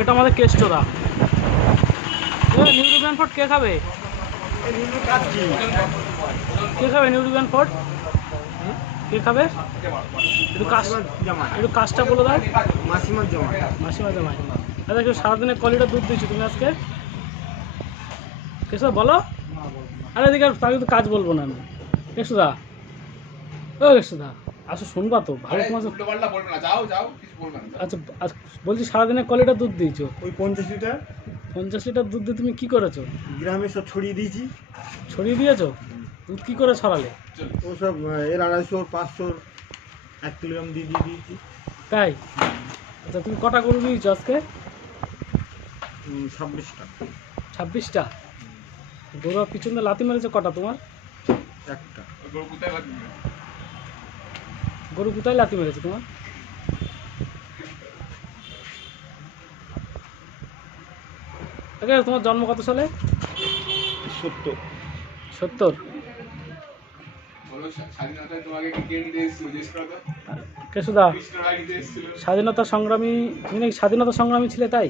এটা আমাদের কেষ্টদা। Neurobion fort কে খাবে? কে খাবে নিউরোবিয়ান ফোর্ট? কে খাবে? একটু কাজটা বলে দাও। মাসিমার জমা। মাসিমা জামাই। আচ্ছা একটু সারাদিনে কলিটা দুধ দিচ্ছি তুমি আজকে? কেশব বলো। আরে এদিকে তাকে তো কাজ বলবো না আমি। কেষ্টদা, ও কেষ্টদা আসো, শুনবা তো ভালো তোমার। আচ্ছা বলছি সারাদিনে কলিটা দুধ দিয়েছো? ওই 50 লিটার। 50 লিটার দুধ দিয়ে তুমি কি করেছো? গ্রামে সব ছড়িয়ে দিয়েছি। ছড়িয়ে দিয়েছো? দুধ কি করে ছড়ালে? ও সব এর 250 500 1 কিলোগ্রাম দিয়ে দিয়েছি। তাই? আচ্ছা তুমি কটা গরু দিয়েছো আজকে? 26টা। 26টা? গরু পিছনে লাথি মেরেছে কটা তোমার? একটা। গরু কোথায় লাথি মেরেছে তোমার? তোমার জন্ম কত সালে? 70। 70? কেশুদা, স্বাধীনতা সংগ্রামী, তুমি নাকি স্বাধীনতা সংগ্রামী ছিলে তাই?